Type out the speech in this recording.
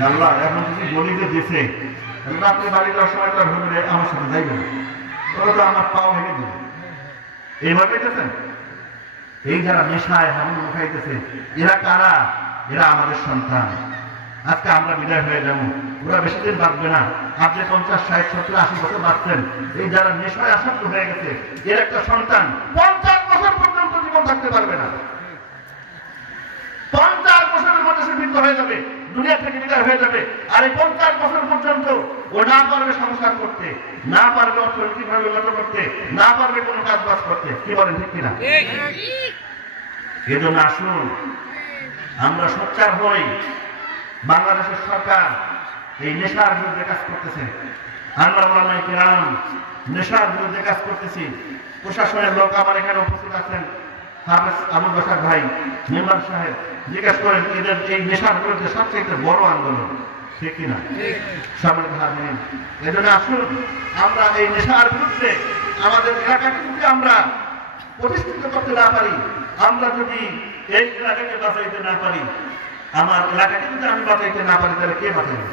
যে আল্লাহ এখন যদি গলিতে দিছে তাহলে রাত্রে বাড়ি যাওয়ার সময় ভেবে আমার সাথে যাইবে ওরা তো আমার পাও ভেঙে দিবে। এইভাবে গেছেন? এই যারা নেশায় হামুন খাইতেছে এরা কারা? এরা আমাদের সন্তান। আজকে আমরা বিদায় হয়ে যাব। ওরা বেশি দিন বাঁচবে না। আপনি পঞ্চাশ, ষাট, সত্তর, আশি বছর বাঁচছেন, এই যারা নেশায় আসক্ত হয়ে গেছে, এর একটা সন্তান পঞ্চাশ বছর পর্যন্ত জীবন থাকতে পারবে না। পঞ্চাশ বছরের মধ্যে সে হয়ে যাবে। দুনিয়া থেকে বিদায় হয়ে যাবে। আর এই পঞ্চাশ বছর পর্যন্ত ও না পারবে সংসার করতে না পারবে অর্থনৈতিকভাবে উন্নত করতে না পারবে কোনো কাজ বাজ করতে। কি বলেন ঠিক কিনা? এজন্য আসুন আমরা সোচ্চার হই বাংলাদেশের সরকার এই নেশার বিরুদ্ধে কাজ করতেছে। আমরা ওলামাই কিরাম নেশার বিরুদ্ধে কাজ করতেছি। প্রশাসনের লোক আমার এখানে উপস্থিত আছেন। হাফেজ ভাই সাহেব, জিজ্ঞেস করেন, এদের এই নেশার বিরুদ্ধে সবচেয়ে বড় আন্দোলন ঠিক কিনা? আসুন, আমরা এই নেশার বিরুদ্ধে আমাদের এলাকাকে যদি আমরা প্রতিষ্ঠিত করতে না পারি। আমরা যদি এই এলাকাকে বাঁচাইতে না পারি, আমার এলাকাকে যদি আমি বাঁচাইতে না পারি, তাহলে কে বাঁচাইবে?